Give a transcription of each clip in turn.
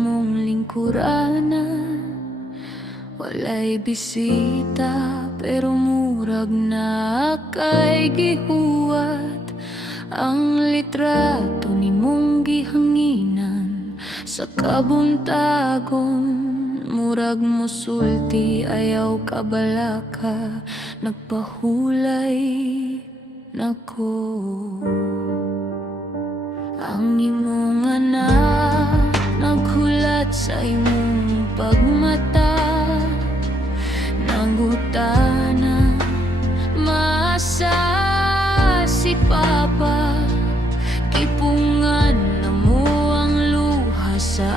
mong lingkuranan. Walay bisita pero murag na kay gihuwat. Ang litrato ni mong gihanginan sa kabuntagon. Murag musulti ayaw kabalaka, nagpahulay nako. Ang imong anak naghulat sa imong pagmata, nangutana maasa si Papa. Kipungan na mo ang luha sa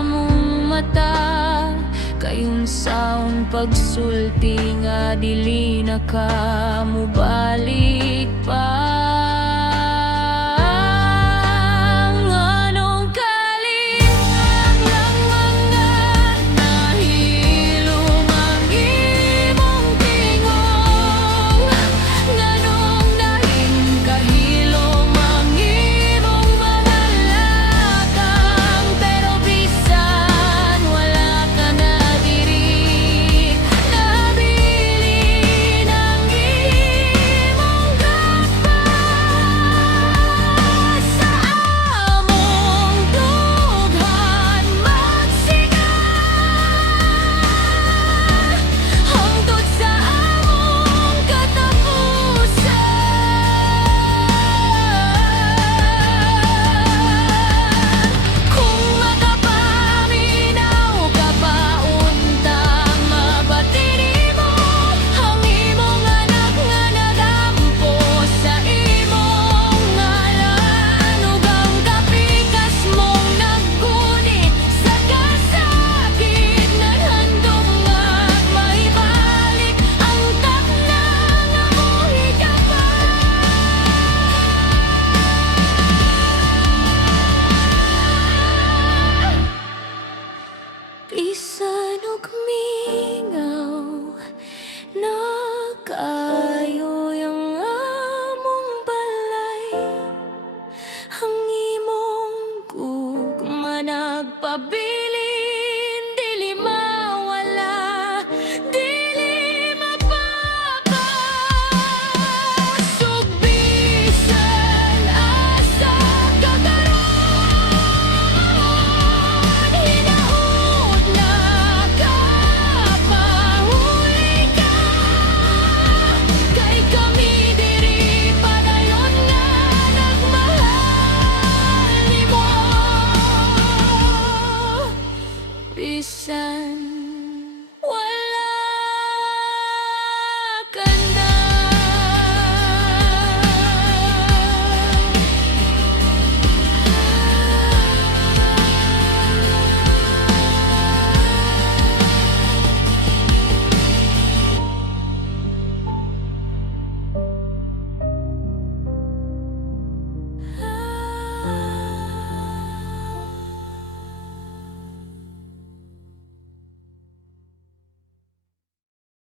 among mata, kayong saon pagsulti nga dili na ka mubalik pa. Bisan og mingaw na kaayo ang among balay, ang imong gugma nagpabilin, dili mawala, dili mapapas. Ug bisan asa ka karon, hinaut na kapahuli ka, kay kami diri padayon nga nagmahal nimo. Bisan